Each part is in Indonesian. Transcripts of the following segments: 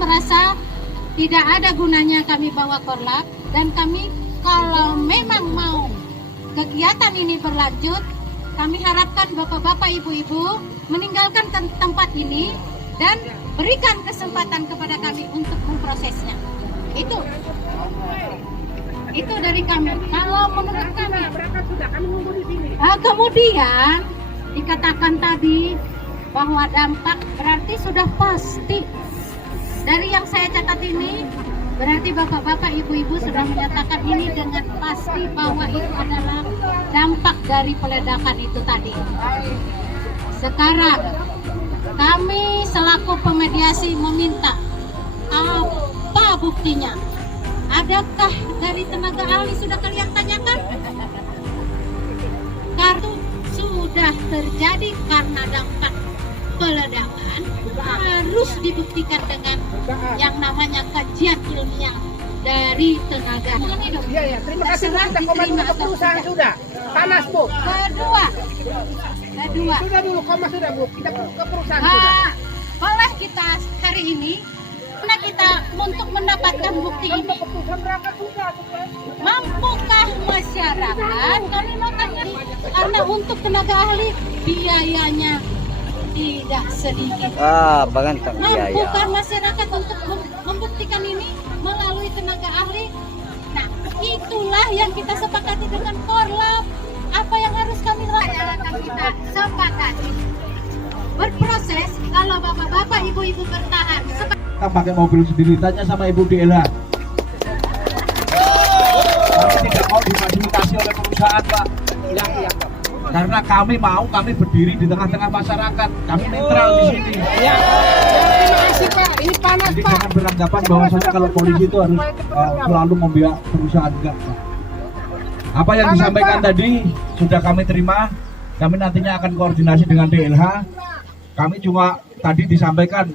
merasa tidak ada gunanya kami bawa korlap, dan kami kalau memang mau kegiatan ini berlanjut, kami harapkan bapak-bapak, ibu-ibu meninggalkan tempat ini dan berikan kesempatan kepada kami untuk memprosesnya. Itu dari kami. Kalau menurut kami, kemudian dikatakan tadi bahwa dampak berarti sudah pasti. Dari yang saya catat ini, berarti bapak-bapak, ibu-ibu sudah menyatakan ini dengan pasti bahwa itu adalah dampak dari peledakan itu tadi. Sekarang kami selaku pemediasi meminta, apa buktinya? Adakah dari tenaga ahli sudah kalian tanyakan? Karena sudah terjadi karena dampak peledakan, harus dibuktikan dengan yang namanya kajian ilmiah dari tenaga. Iya, terima kasih Bu. Kita komitmen ke perusahaan sudah. Panas Bu. Kedua. Sudah dulu sudah Bu. Kita ke perusahaan sudah. Boleh kita hari ini, karena kita untuk mendapatkan bukti ini, mampukah masyarakat? Karena untuk tenaga ahli biayanya tidak sedikit. Mampukah masyarakat untuk membuktikan ini melalui tenaga ahli? Nah, itulah yang kita sepakati dengan Korlap. Apa yang harus kami lakukan? Kita sepakati berproses. Kalau bapak-bapak, ibu-ibu bertahan, kita pakai mobil sendiri. Tanya sama Ibu DLH. Kami tidak mau difasilitasi oleh perusahaan, Pak. Karena kami berdiri di tengah-tengah masyarakat. Kami netral di sini. Ya. Terima kasih Pak. Ini panas Jadi Pak. jangan beranggapan bahwasanya kalau polisi itu harus selalu membiak perusahaan, enggak, Pak. Apa yang disampaikan tadi sudah kami terima. Kami nantinya akan koordinasi dengan DLH. Kami cuma tadi disampaikan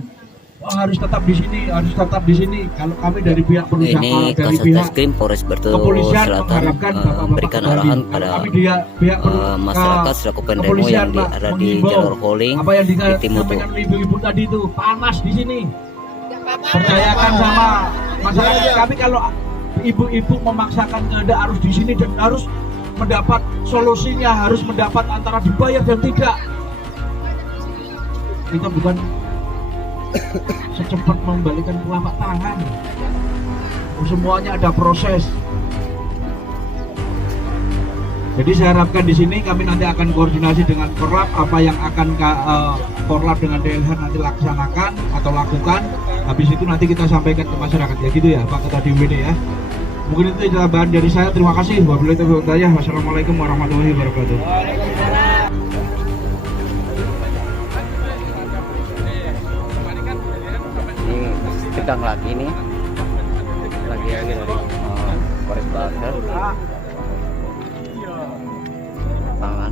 harus tetap di sini, harus tetap di sini. Kalau kami dari pihak perusahaan, ini dari Kasat pihak Reskrim Polres Batu kepolisian Selatan mengharapkan memberikan arahan pada masyarakat selaku pendemo yang ada di jalur Holing apa yang di Timutu. disampaikan ibu-ibu tadi itu panas di sini. Percayakan sama masyarakat kami, kalau ibu-ibu memaksakan kehendak harus di sini dan harus mendapat solusinya, harus mendapat antara dibayar dan tidak. Kita bukan secepat membalikan telapak tangan. Semuanya ada proses. Jadi saya harapkan di sini kami nanti akan koordinasi dengan Korlap, apa yang akan Korlap dengan DLH nanti laksanakan atau lakukan. Habis itu nanti kita sampaikan ke masyarakat, ya gitu ya Pak Ketua DPD ya. Mungkin itu tambahan dari saya. Terima kasih. Wassalamualaikum warahmatullahi wabarakatuh. Sedang lagi nih dari Polres Batu tangan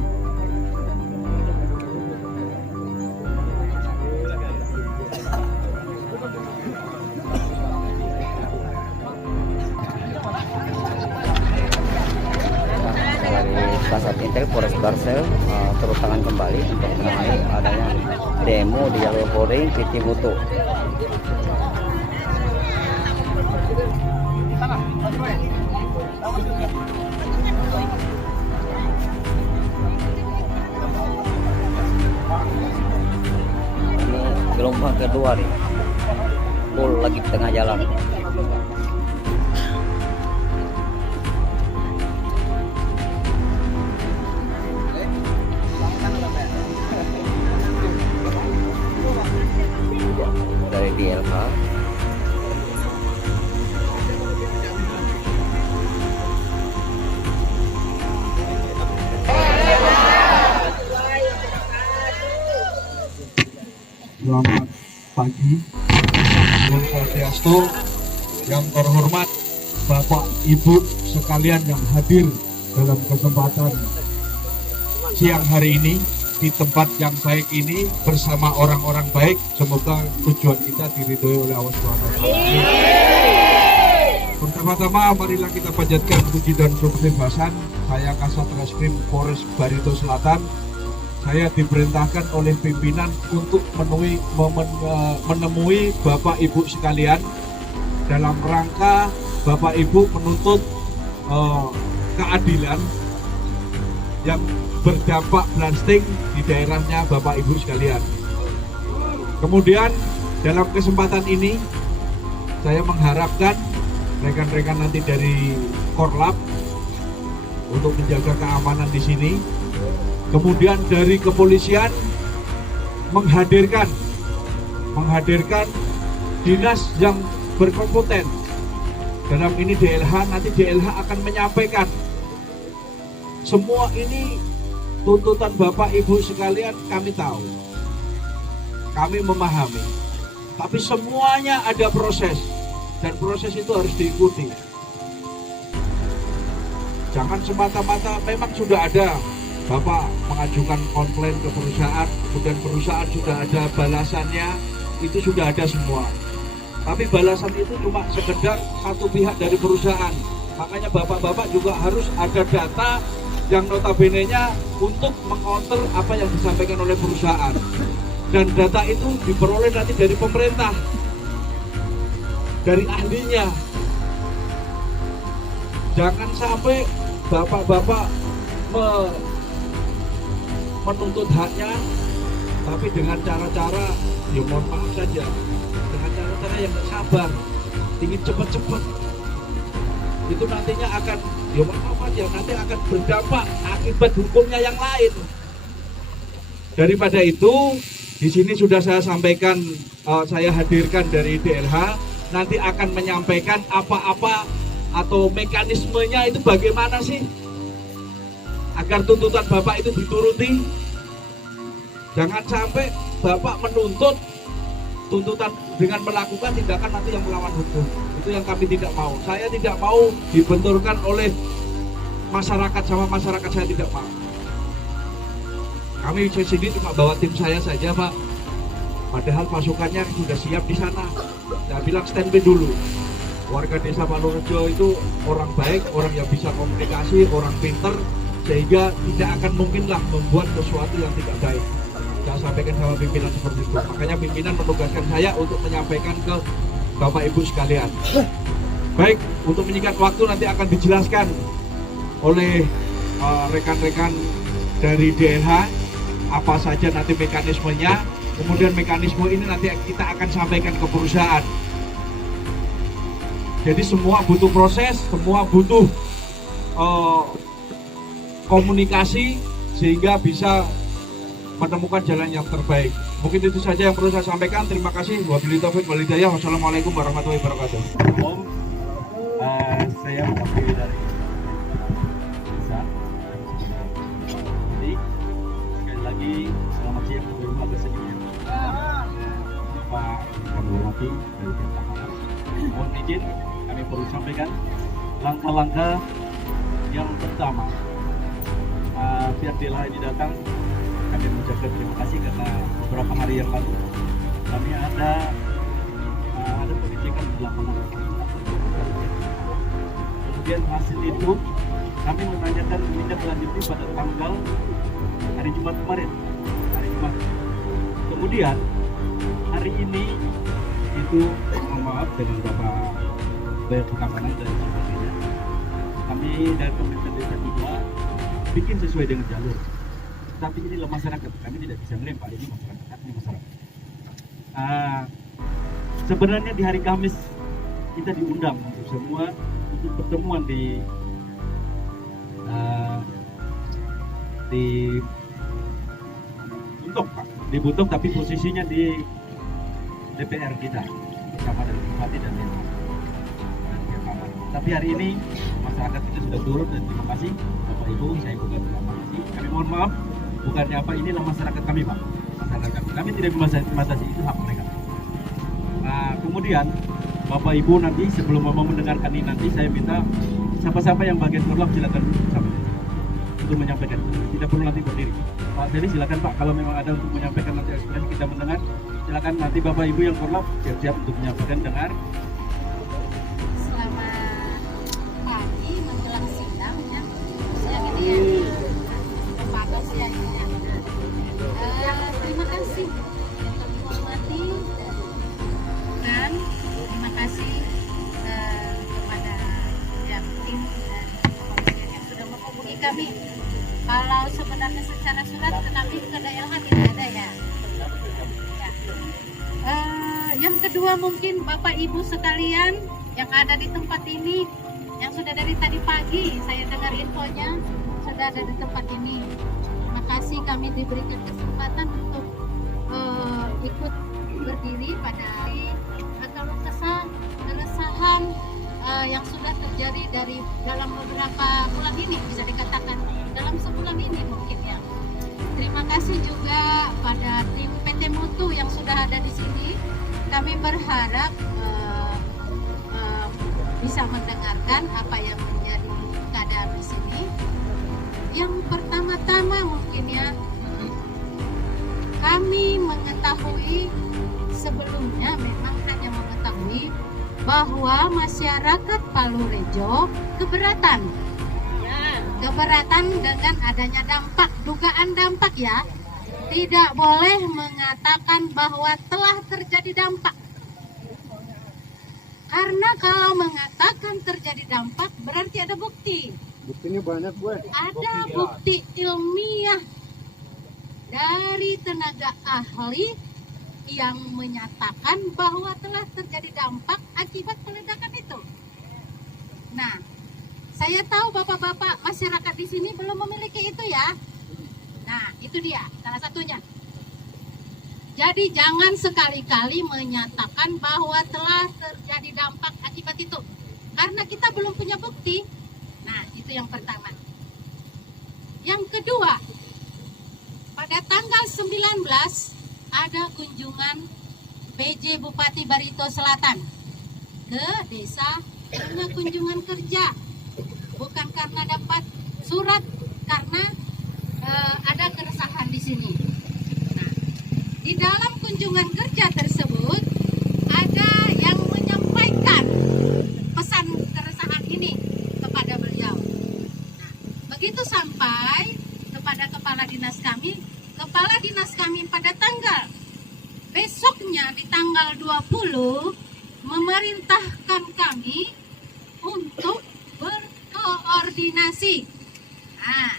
dari Kasat Intel Polres Barsel turun tangan kembali untuk menangani adanya demo di jalur Holing di Timutu. Ini gelombang kedua nih, full lagi di tengah jalan. Dari DLH Selamat pagi, Om Swastiastu. Yang terhormat Bapak Ibu sekalian yang hadir dalam kesempatan siang hari ini di tempat yang baik ini bersama orang-orang baik. Semoga tujuan kita diridhoi oleh Allah SWT. Pertama-tama marilah kita panjatkan puji dan syukur Hasan. Saya Kasat Reskrim Polres Barito Selatan saya diperintahkan oleh pimpinan untuk menemui Bapak Ibu sekalian dalam rangka Bapak Ibu menuntut keadilan yang berdampak blasting di daerahnya Bapak Ibu sekalian. Kemudian dalam kesempatan ini saya mengharapkan rekan-rekan nanti dari Korlap untuk menjaga keamanan di sini. Kemudian dari kepolisian menghadirkan dinas yang berkompeten. Dalam ini DLH, nanti DLH akan menyampaikan semua ini tuntutan Bapak Ibu sekalian, kami tahu, kami memahami, tapi semuanya ada proses dan proses itu harus diikuti. Jangan semata-mata memang sudah ada Bapak mengajukan komplain ke perusahaan, kemudian perusahaan sudah ada balasannya, itu sudah ada semua. Tapi balasan itu cuma sekedar satu pihak dari perusahaan. Makanya bapak-bapak juga harus ada data yang notabene-nya untuk mengcounter apa yang disampaikan oleh perusahaan. Dan data itu diperoleh nanti dari pemerintah, dari ahlinya. Jangan sampai bapak-bapak menuntut haknya, tapi dengan cara-cara, ya mohon maaf saja, dengan cara-cara yang gak sabar, ingin cepat-cepat, itu nantinya akan, ya mohon maaf aja, nanti akan berdampak akibat hukumnya yang lain. Daripada itu, di sini sudah saya sampaikan, saya hadirkan dari DLH, nanti akan menyampaikan apa-apa atau mekanismenya itu bagaimana sih agar tuntutan Bapak itu dituruti. Jangan sampai Bapak menuntut tuntutan dengan melakukan tindakan nanti yang melawan hukum. Itu yang kami tidak mau. Saya tidak mau dibenturkan oleh masyarakat sama masyarakat, saya tidak mau. Kami di sini cuma bawa tim saya saja, Pak. Padahal pasukannya sudah siap di sana. Saya bilang standby dulu. Warga desa Palorejo itu orang baik, orang yang bisa komunikasi, orang pinter, sehingga tidak akan mungkinlah membuat sesuatu yang tidak baik. Saya sampaikan sama pimpinan seperti itu. Makanya pimpinan menugaskan saya untuk menyampaikan ke Bapak Ibu sekalian. Baik, untuk menyingkat waktu nanti akan dijelaskan oleh rekan-rekan dari DLH apa saja nanti mekanismenya. Kemudian mekanisme ini nanti kita akan sampaikan ke perusahaan. Jadi semua butuh proses, semua butuh komunikasi sehingga bisa menemukan jalan yang terbaik. Mungkin itu saja yang perlu saya sampaikan. Terima kasih. Wabillahi taufiq wal hidayah. Wassalamualaikum warahmatullahi wabarakatuh. Saya mewakili dari desa. Jadi sekali lagi selamat siang untuk rumah bersedia. Pak kami hormati dari Kementerian. Mohon izin kami perlu sampaikan langkah-langkah yang pertama. Pihak DLH ini datang, kami mengucapkan terima kasih karena beberapa hari yang lalu kami ada pengecekan di lapangan. Kemudian hasil itu kami menanyakan menindaklanjuti pada tanggal hari Jumat kemarin, hari Jumat. Kemudian hari ini itu mohon maaf dengan Bapak banyak keamanan dan sebagainya. Kami dari pemerintah desa juga bikin sesuai dengan jalur. Tapi inilah masyarakat, kami tidak bisa melempar, ini masyarakat, ini masyarakat. Sebenarnya di hari Kamis kita diundang untuk semua untuk pertemuan di Buntong, tapi posisinya di DPR kita bersama dengan Bupati dan Desa. Tapi hari ini masyarakat kita sudah turun dan terima kasih Bapak Ibu, saya juga terima kasih. Kami mohon maaf, bukannya apa, inilah masyarakat kami Pak. Masyarakat kami tidak membatasi, itu hak mereka. Nah, kemudian Bapak Ibu nanti sebelum mau mendengarkan ini nanti saya minta siapa-siapa yang bagian Korlap silakan sampai untuk menyampaikan. Tidak perlu nanti berdiri. Pak Ferry silakan Pak, kalau memang ada untuk menyampaikan nanti aspirasi kita mendengar, silakan nanti Bapak Ibu yang Korlap siap-siap untuk menyampaikan dengar. Terima kasih yang kami hormati dan terima kasih kepada yang tim dan kepolisian yang sudah menghubungi kami. Kalau sebenarnya secara surat tetapi ke daerah tidak ada ya. Yang kedua mungkin Bapak Ibu sekalian yang ada di tempat ini, yang sudah dari tadi pagi saya dengar infonya sudah ada di tempat ini. Terima kasih kami diberikan kesempatan untuk ikut berdiri pada kalau keresahan yang sudah terjadi dari dalam beberapa bulan ini, bisa dikatakan dalam sebulan ini mungkin ya. Terima kasih juga pada tim PT Mutu yang sudah ada di sini. Kami berharap bisa mendengarkan apa yang menjadi keadaan di sini. Yang pertama-tama mungkin ya, kami mengetahui sebelumnya memang hanya mengetahui bahwa masyarakat Palurejo keberatan dengan adanya dampak, dugaan dampak ya. Tidak boleh mengatakan bahwa telah terjadi dampak. Karena kalau mengatakan terjadi dampak berarti ada bukti. Buktinya banyak gue. Ada bukti ilmiah dari tenaga ahli yang menyatakan bahwa telah terjadi dampak akibat peledakan itu. Nah, saya tahu bapak-bapak masyarakat di sini belum memiliki itu ya. Nah, itu dia salah satunya. Jadi jangan sekali-kali menyatakan bahwa telah terjadi dampak akibat itu. Karena kita belum punya bukti. Nah, itu yang pertama. Yang kedua, pada tanggal 19 ada kunjungan PJ Bupati Barito Selatan ke desa karena kunjungan kerja. Bukan karena dapat surat, karena ada keresahan di sini. Nah, di dalam kunjungan kerja tersebut ada yang menyampaikan pesan keresahan ini kepada beliau. Nah, begitu sampai kepada kepala dinas kami pada tanggal besoknya di tanggal 20 memerintahkan kami untuk berkoordinasi. Nah,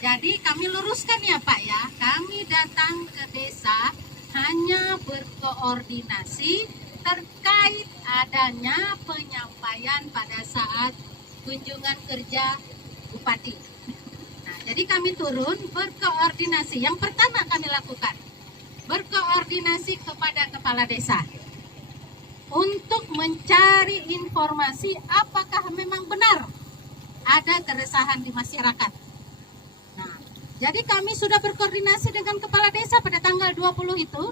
jadi kami luruskan ya Pak ya, kami datang ke desa hanya berkoordinasi terkait adanya penyampaian pada saat kunjungan kerja Bupati. Nah, jadi kami turun berkoordinasi. Yang pertama kami lakukan, berkoordinasi kepada kepala desa untuk mencari informasi apakah memang benar ada keresahan di masyarakat. Nah, jadi kami sudah berkoordinasi dengan kepala desa pada tanggal 20 itu.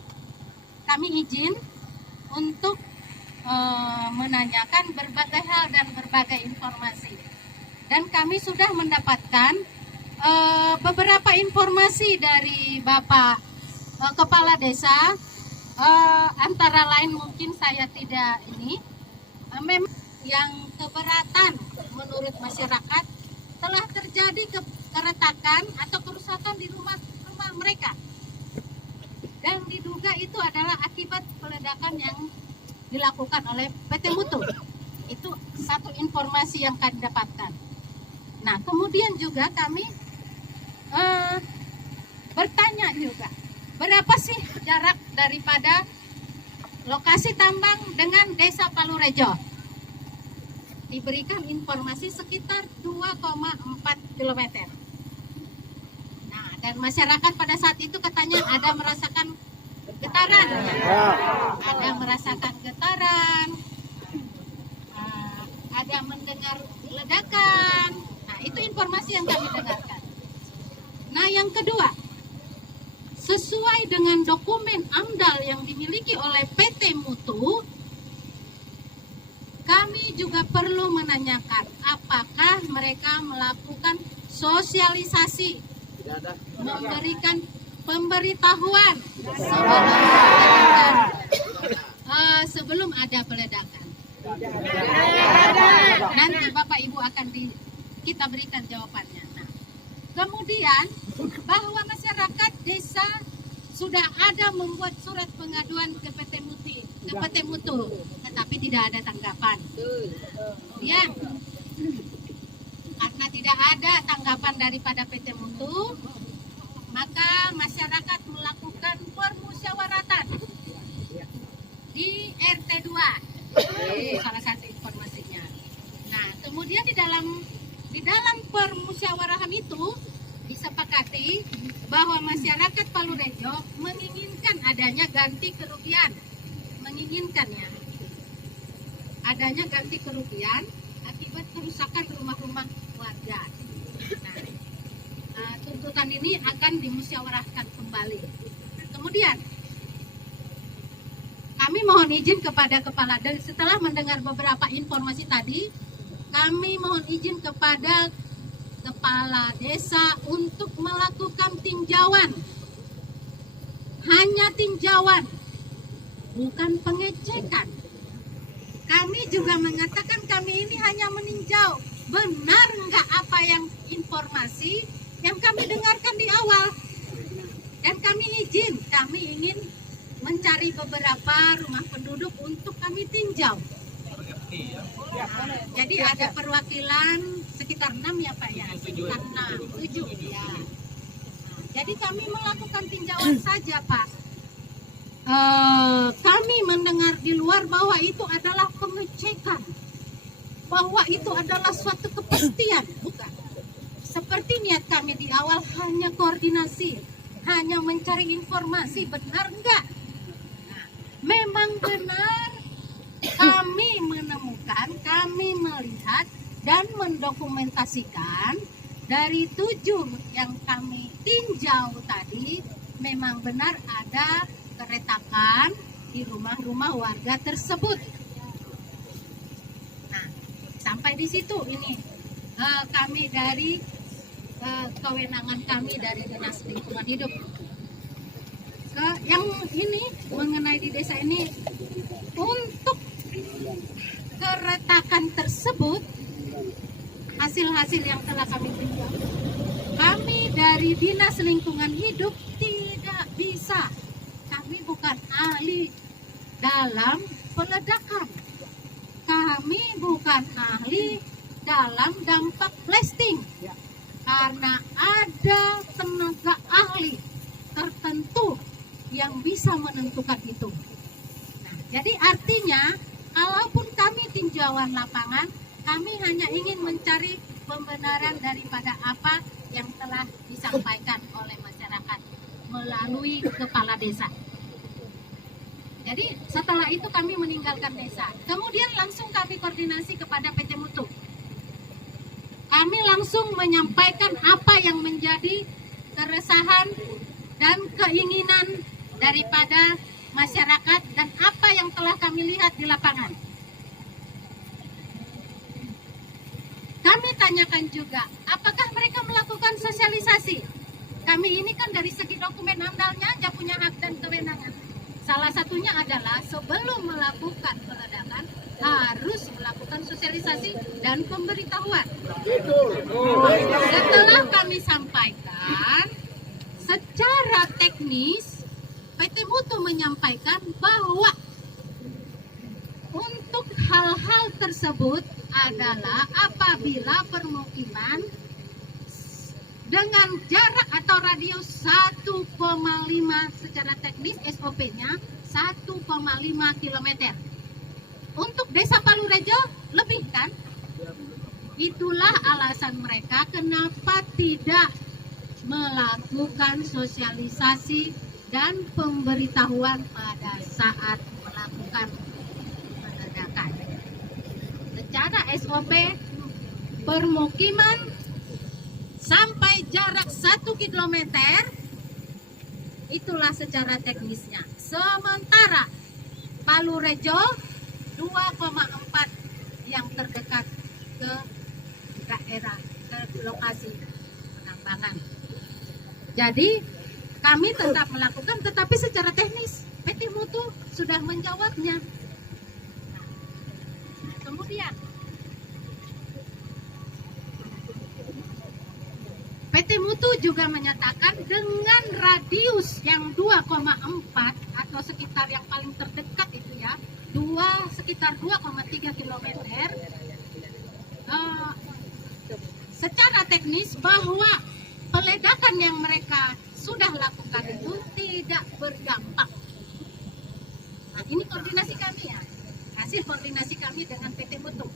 Kami izin untuk menanyakan berbagai hal dan berbagai informasi. Dan kami sudah mendapatkan beberapa informasi dari Bapak Kepala Desa. Antara lain mungkin saya tidak memang yang keberatan menurut masyarakat telah terjadi keretakan atau kerusakan di rumah mereka, dan diduga itu adalah akibat peledakan yang dilakukan oleh PT Mutu. Itu satu informasi yang kami dapatkan. Nah, kemudian juga kami bertanya juga, berapa sih jarak daripada lokasi tambang dengan desa Palurejo? Diberikan informasi sekitar 2,4 km. Nah, dan masyarakat pada saat itu katanya ada merasakan getaran. Ada merasakan getaran, ada mendengar ledakan. Nah, itu informasi yang kami dengarkan. Nah, yang kedua, sesuai dengan dokumen AMDAL yang dimiliki oleh PT Mutu, kami juga perlu menanyakan apakah mereka melakukan sosialisasi, memberikan pemberitahuan sebelum ada peledakan. Nanti Bapak Ibu akan kita berikan jawabannya. Nah, Kemudian bahwa masyarakat desa sudah ada membuat surat pengaduan ke PT Mutu, tetapi tidak ada tanggapan. Ya, karena tidak ada tanggapan daripada PT Mutu, maka masyarakat melakukan permusyawaratan di RT 2. Itu salah satu informasinya. Nah, kemudian di dalam permusyawarahan itu disepakati bahwa masyarakat Palurejo menginginkan adanya ganti kerugian, adanya ganti kerugian akibat kerusakan rumah-rumah warga. Nah, tuntutan ini akan dimusyawarahkan kembali. Kemudian kami mohon izin kepada kepala desa, setelah mendengar beberapa informasi tadi, kami mohon izin kepada kepala desa untuk melakukan tinjauan. Hanya tinjauan, bukan pengecekan. Kami juga mengatakan kami ini hanya meninjau. Benar nggak apa yang informasi yang kami dengarkan di awal? Dan kami ingin mencari beberapa rumah penduduk untuk kami tinjau. Jadi ada perwakilan sekitar 6 ya Pak ya? Sekitar 7 ya. Jadi kami melakukan tinjauan saja Pak. Kami mendengar di luar bahwa itu adalah pengecekan, bahwa itu adalah suatu kepastian, bukan. Seperti niat kami di awal hanya koordinasi, hanya mencari informasi, benar enggak? Nah, memang benar kami menemukan, kami melihat dan mendokumentasikan dari 7 yang kami tinjau tadi, memang benar ada keretakan di rumah-rumah warga tersebut. Nah, sampai di situ ini kami dari kewenangan kami dari Dinas Lingkungan Hidup. Yang ini mengenai di desa ini, untuk keretakan tersebut, hasil-hasil yang telah kami tinjau, kami dari Dinas Lingkungan Hidup tidak bisa. Kami bukan ahli dalam peledakan. Kami bukan ahli dalam dampak blasting. Karena ada tenaga ahli tertentu yang bisa menentukan itu. Nah, jadi artinya, kalaupun kami tinjauan lapangan, kami hanya ingin mencari pembenaran daripada apa yang telah disampaikan oleh masyarakat melalui kepala desa. Jadi setelah itu kami meninggalkan desa. Kemudian langsung kami koordinasi kepada PT Mutu. Kami langsung menyampaikan apa yang menjadi keresahan dan keinginan daripada masyarakat dan apa yang telah kami lihat di lapangan. Kami tanyakan juga, apakah mereka melakukan sosialisasi? Kami ini kan dari segi dokumen amdalnya aja punya hak dan kewenangan. Salah satunya adalah sebelum melakukan peledakan harus melakukan sosialisasi dan pemberitahuan. Setelah kami sampaikan, secara teknis PT Mutu menyampaikan bahwa untuk hal-hal tersebut adalah apabila permukiman dengan jarak atau radius 1,5 secara teknis SOP-nya 1,5 km. Untuk desa Palurejo lebih kan? Itulah alasan mereka kenapa tidak melakukan sosialisasi dan pemberitahuan pada saat melakukan peledakan. Secara SOP permukiman sampai jarak 1 km, itulah secara teknisnya. Sementara Palurejo 2,4 yang terdekat ke daerah, ke lokasi penambangan. Jadi kami tetap melakukan, tetapi secara teknis PT Mutu sudah menjawabnya. Nah, kemudian PT Mutu juga menyatakan dengan radius yang 2,4 atau sekitar yang paling terdekat itu ya, sekitar 2,3 km, secara teknis bahwa peledakan yang mereka sudah lakukan itu tidak berdampak. Nah, ini koordinasi kami ya, hasil koordinasi kami dengan PT Mutu.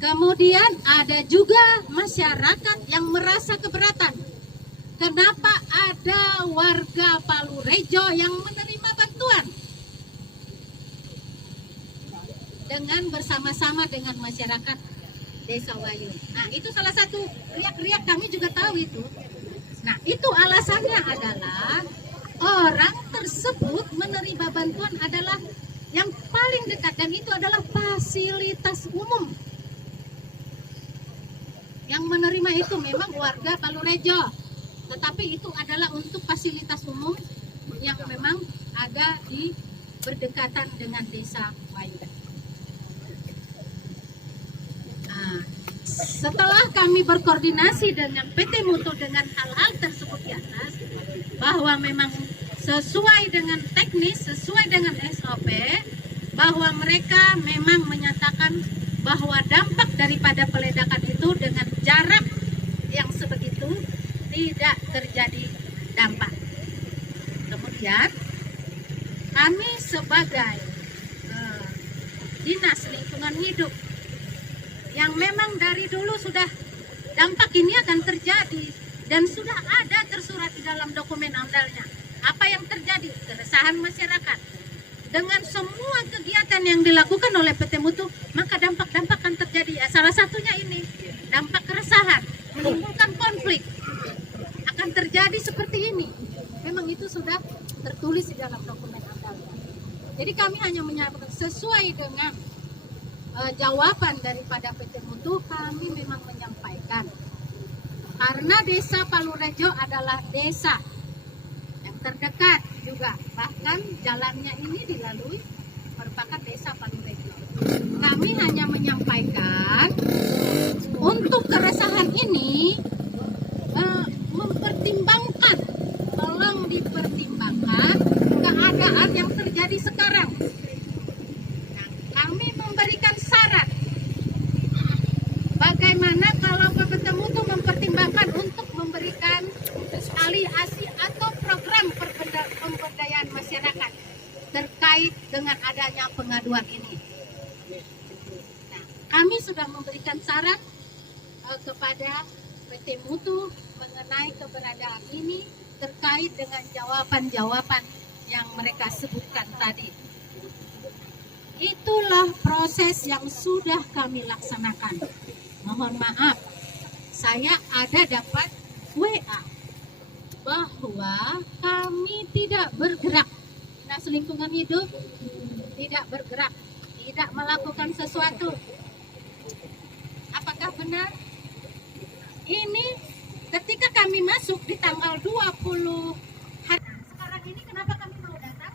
Kemudian ada juga masyarakat yang merasa keberatan. Kenapa ada warga Palu Rejo yang menerima bantuan? Dengan bersama-sama dengan masyarakat Desa Wayun. Nah, itu salah satu riak-riak, kami juga tahu itu. Nah, itu alasannya adalah orang tersebut menerima bantuan adalah yang paling dekat, dan itu adalah fasilitas umum. Yang menerima itu memang warga Palu Rejo, tetapi itu adalah untuk fasilitas umum yang memang ada di berdekatan dengan Desa Wayun. Nah, setelah kami berkoordinasi dengan PT Mutu dengan hal-hal tersebut di atas, bahwa memang sesuai dengan teknis, sesuai dengan SOP, bahwa mereka memang menyatakan bahwa dampak daripada peledakan itu dengan jarak yang sebegitu tidak terjadi dampak. Kemudian kami sebagai Dinas Lingkungan Hidup yang memang dari dulu sudah dampak ini akan terjadi dan sudah ada tersurat di dalam dokumen amdalnya. Apa yang terjadi? Keresahan masyarakat. Dengan semua kegiatan yang dilakukan oleh PT Mutu, maka dampak-dampak akan terjadi. Ya, salah satunya ini, dampak keresahan, menimbulkan konflik. Akan terjadi seperti ini. Memang itu sudah tertulis di dalam dokumen amdalnya. Jadi kami hanya menyampaikan sesuai dengan jawaban daripada PT Mutu, kami memang menyampaikan. Karena Desa Palu Rejo adalah desa yang terdekat juga, bahkan jalannya ini dilalui merupakan Desa Palu Rejo. Kami hanya menyampaikan untuk keresahan ini mempertimbangkan, tolong dipertimbangkan keadaan yang terjadi sekarang. Nah, kami memberikan saran bagaimana kalau PT Mutu mempertimbangkan untuk memberikan aliasi atau program pemberdayaan masyarakat terkait dengan adanya pengaduan ini. Nah, kami sudah memberikan saran kepada PT Mutu mengenai keberadaan ini terkait dengan jawaban-jawaban yang mereka sebutkan tadi. Itulah proses yang sudah kami laksanakan. Mohon maaf, saya ada dapat WA bahwa kami tidak bergerak. Dinas Lingkungan Hidup tidak bergerak, tidak melakukan sesuatu. Apakah benar? Ini ketika kami masuk di tanggal 20 hari. Sekarang ini kenapa kami mau datang?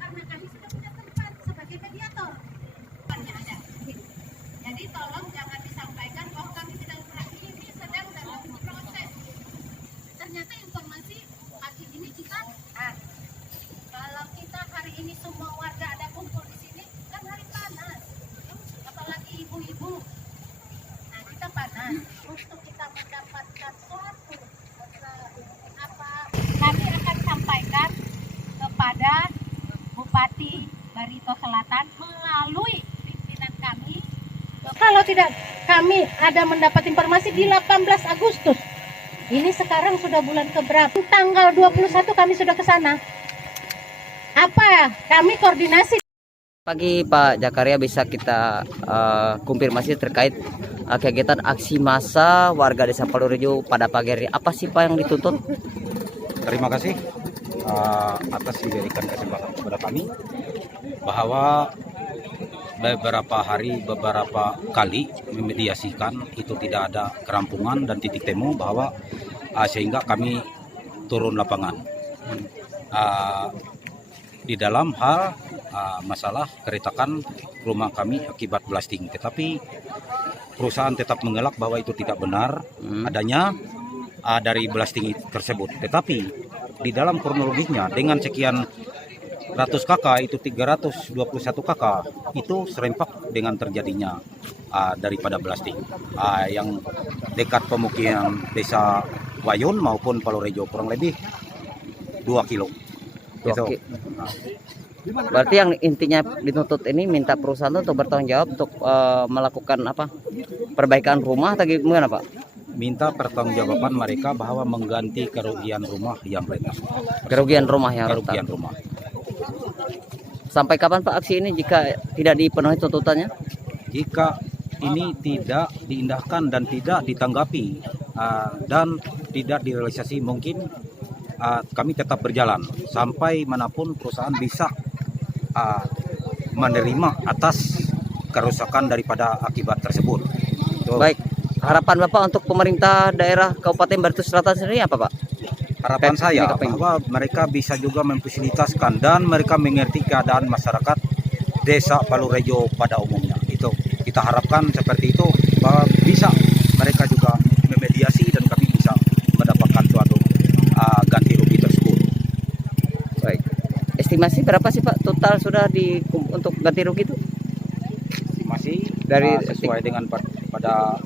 Karena kami sudah punya tempat sebagai mediator. Ada. Jadi tolong jangan disampaikan bahwa kami tidak bergerak. Ini sedang dalam proses. Ternyata informasi pagi ini kita kalau kita hari ini semua warga ada kumpul di sini kan hari panas, apalagi ibu-ibu. Nah, kita panas untuk kita mendapatkan suatu apa, kami akan sampaikan kepada Bupati Barito Selatan melalui pimpinan kami. Kalau tidak kami ada mendapat informasi di 18 Agustus. Ini sekarang sudah bulan keberapa? Tanggal 21 kami sudah ke sana. Apa? Kami koordinasi. Pagi Pak Jakaria, bisa kita konfirmasi terkait kegiatan aksi massa warga Desa Palu Rejo pada pagi hari. Apa sih Pak yang dituntut? Terima kasih atas diberikan kesempatan kepada kami bahwa beberapa kali memediasikan itu tidak ada kerampungan dan titik temu bahwa sehingga kami turun lapangan di dalam hal masalah keretakan rumah kami akibat blasting. Tetapi perusahaan tetap mengelak bahwa itu tidak benar adanya dari blasting tersebut. Tetapi di dalam kronologinya dengan sekian ratus kakak itu 321 kakak itu serempak dengan terjadinya daripada blasting yang dekat pemukiman desa Wayon maupun Palorejo kurang lebih 2 kilo. Itu. Berarti yang intinya dituntut ini minta perusahaan untuk bertanggung jawab untuk melakukan apa? Perbaikan rumah atau gimana, Pak? Minta pertanggungjawaban mereka bahwa mengganti kerugian rumah yang retak. Kerugian rumah yang retak. Kerugian rumah. Sampai kapan Pak aksi ini jika tidak dipenuhi tuntutannya? Jika ini tidak diindahkan dan tidak ditanggapi dan tidak direalisasi, mungkin kami tetap berjalan sampai manapun perusahaan bisa menerima atas kerusakan daripada akibat tersebut. Baik, harapan Bapak untuk pemerintah daerah Kabupaten Barito Selatan sendiri apa, Pak? Harapan saya bahwa mereka bisa juga memfasilitakan dan mereka mengerti keadaan masyarakat desa Palorejo pada umumnya. Itu kita harapkan seperti itu, bahwa bisa mereka juga memediasi dan kami bisa mendapatkan suatu ganti rugi tersebut. Baik. Estimasi berapa sih Pak total sudah untuk ganti rugi itu? Estimasi Dari sesuai dengan pada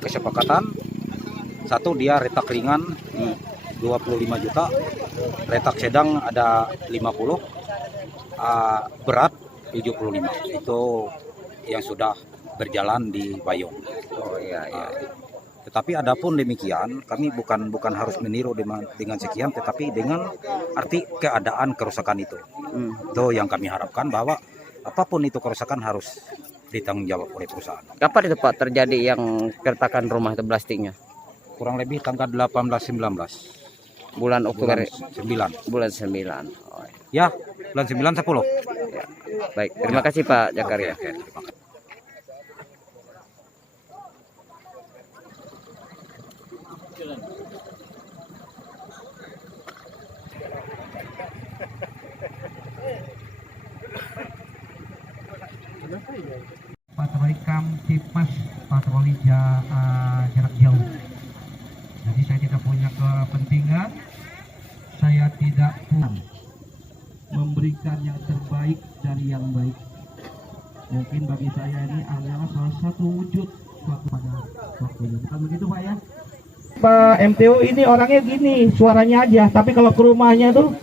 kesepakatan, satu dia retak ringan 25 juta, retak sedang ada 50, berat 75. Itu yang sudah berjalan di Bayong. Oh iya. Tetapi adapun demikian, kami bukan harus meniru dengan sekian, tetapi dengan arti keadaan kerusakan itu. Itu yang kami harapkan, bahwa apapun itu kerusakan harus ditanggung jawab oleh perusahaan. Kapan itu Pak terjadi yang keretakan rumah itu blastingnya? Kurang lebih tanggal 18-19. Bulan Oktober. Bulan 9. Bulan 9. Oh, Ya, bulan 9-10. ya. Baik, terima kasih Pak Jakaria. Oke, terima kasih. Patroli Kamtipmas, patroli jarak jauh. Jadi saya tidak punya kepentingan, saya tidak memberikan yang terbaik dari yang baik. Mungkin bagi saya ini adalah salah satu wujud suatu pada waktunya. Bukan begitu Pak ya? Pak MTU ini orangnya gini, suaranya aja. Tapi kalau ke rumahnya tuh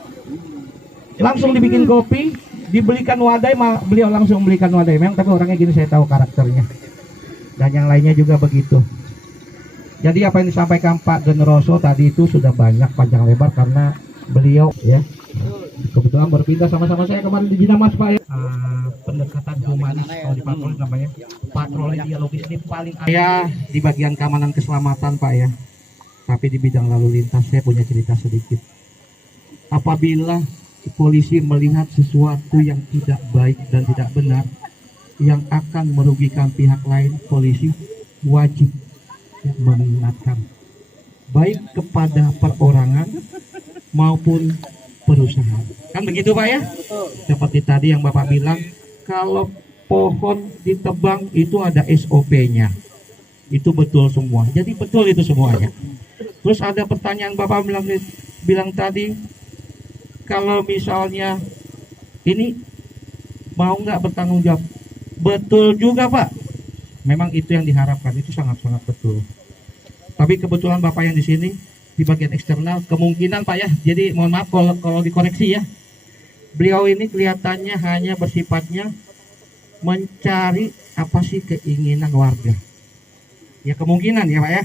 langsung dibikin kopi, dibelikan wadai, beliau langsung belikan wadai. Memang tapi orangnya gini, saya tahu karakternya. Dan yang lainnya juga begitu. Jadi apa yang disampaikan Pak Generoso tadi itu sudah banyak panjang lebar karena beliau ya kebetulan berpindah sama-sama saya kemarin di Jinamas Pak ya. Pendekatan humanis kalau di patroli namanya patroli dialogis ini paling saya di bagian keamanan keselamatan Pak ya. Tapi di bidang lalu lintas saya punya cerita sedikit. Apabila polisi melihat sesuatu yang tidak baik dan tidak benar yang akan merugikan pihak lain, polisi wajib mengingatkan baik kepada perorangan maupun perusahaan. Kan begitu Pak ya? Seperti tadi yang Bapak bilang, kalau pohon ditebang itu ada SOP-nya. Itu betul semua. Jadi betul itu semuanya. Terus ada pertanyaan Bapak bilang tadi, kalau misalnya ini mau nggak bertanggung jawab? Betul juga Pak. Memang itu yang diharapkan, itu sangat-sangat betul. Tapi kebetulan Bapak yang di sini di bagian eksternal kemungkinan Pak ya. Jadi mohon maaf kalau dikoreksi ya. Beliau ini kelihatannya hanya bersifatnya mencari apa sih keinginan warga. Ya kemungkinan ya Pak ya.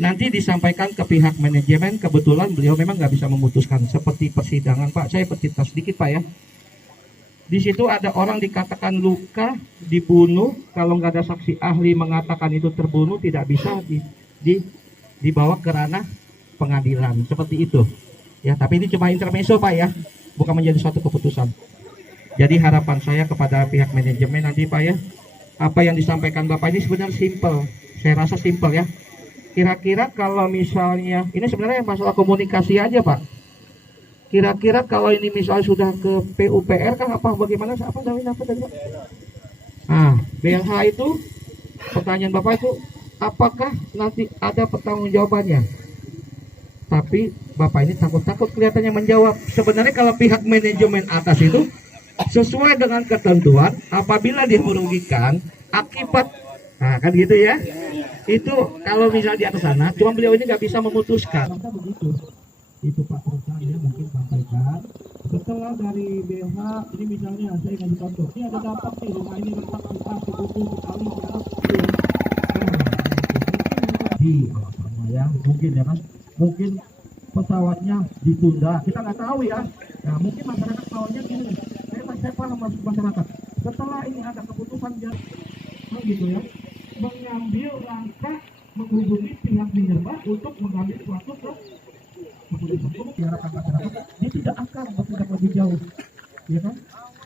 Nanti disampaikan ke pihak manajemen, kebetulan beliau memang nggak bisa memutuskan seperti persidangan Pak. Saya bercerita sedikit Pak ya. Di situ ada orang dikatakan luka, dibunuh. Kalau nggak ada saksi ahli mengatakan itu terbunuh, tidak bisa dibawa ke ranah pengadilan seperti itu. Ya, tapi ini cuma intermezzo Pak ya, bukan menjadi suatu keputusan. Jadi harapan saya kepada pihak manajemen nanti Pak ya, apa yang disampaikan Bapak ini sebenarnya simple. Saya rasa simple ya. Kira-kira kalau misalnya ini sebenarnya masalah komunikasi aja Pak. Kira-kira kalau ini misalnya sudah ke PUPR kan apa bagaimana apa tadi Pak? BLH itu Pertanyaan Bapak itu, apakah nanti ada pertanggungjawabannya? Tapi Bapak ini takut-takut kelihatannya menjawab. Sebenarnya kalau pihak manajemen atas itu sesuai dengan ketentuan, apabila dia merugikan akibat, nah kan gitu ya. Itu kalau misalnya di atas sana, cuma beliau ini nggak bisa memutuskan. Maka begitu. Itu Pak perusahaan ya mungkin sampaikan. Setelah dari BH ini misalnya saya kasih contoh, ini ada dampak nih, rumah ini retak sebutu sekali di alasannya ya mungkin ya kan, mungkin pesawatnya ditunda, kita nggak tahu ya. Nah mungkin masyarakat tahunya gini, saya paham masyarakat. Setelah ini ada keputusan dia, gitu ya, mengambil langkah menghubungi pihak Minerba untuk mengambil suatu diharapkan masyarakat dia tidak akan bertindak lebih jauh, ya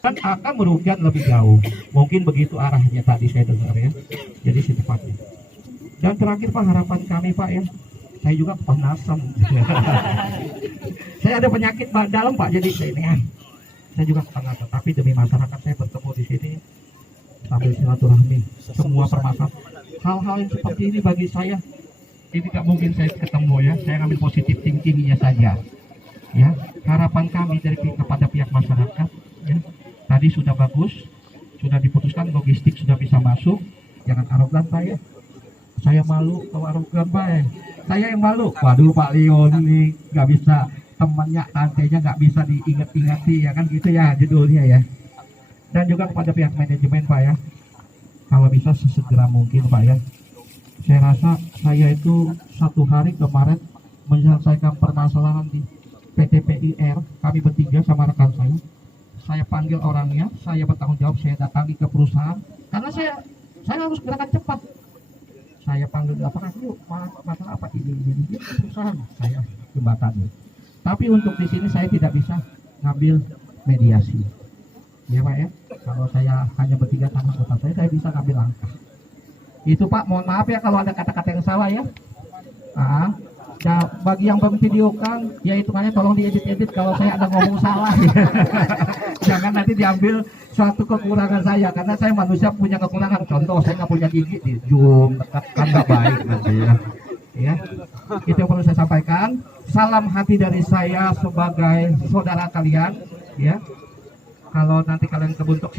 kan akan merugikan lebih jauh. Mungkin begitu arahnya tadi saya dengar ya, jadi secepatnya. Dan terakhir Pak, harapan kami Pak ya, saya juga kepanasan. Saya ada penyakit dalam Pak, jadi saya juga kepanasan. Tapi demi masyarakat saya bertemu di sini sambil silaturahmi semua permasalahan. Hal-hal yang seperti ini bagi saya ini tidak mungkin saya ketemu ya. Saya ambil positif thinkingnya saja. Ya, harapan kami dari kepada pihak masyarakat ya, tadi sudah bagus, sudah diputuskan logistik sudah bisa masuk. Jangan arogan Pak ya. Saya malu kalau arogan Pak ya. Saya yang malu. Waduh Pak Leon ini nggak bisa, temannya tantenya nggak bisa diingat-ingati ya kan gitu ya judulnya ya. Dan juga kepada pihak manajemen Pak ya, kalau bisa sesegera mungkin Pak ya. Saya rasa saya itu satu hari kemarin menyelesaikan permasalahan di PT PIR, kami bertiga sama rekan saya panggil orangnya, saya bertanggung jawab, saya datangi ke perusahaan karena saya harus gerakan cepat. Saya panggil apakah yuk masalah apa ini perusahaan saya jembatani. Tapi untuk di sini saya tidak bisa ngambil mediasi, ya Pak ya. Kalau saya hanya bertiga sama anggota saya bisa ngambil langkah. Itu Pak, mohon maaf ya kalau ada kata-kata yang salah ya. Ya, bagi yang memvideokan, ya hitungannya tolong diedit-edit kalau saya ada ngomong salah. Jangan nanti diambil suatu kekurangan saya, karena saya manusia punya kekurangan. Contoh, saya nggak punya gigi, di zoom, kan nggak baik nanti ya. Ya, itu yang perlu saya sampaikan. Salam hati dari saya sebagai saudara kalian. Ya, kalau nanti kalian kebentuk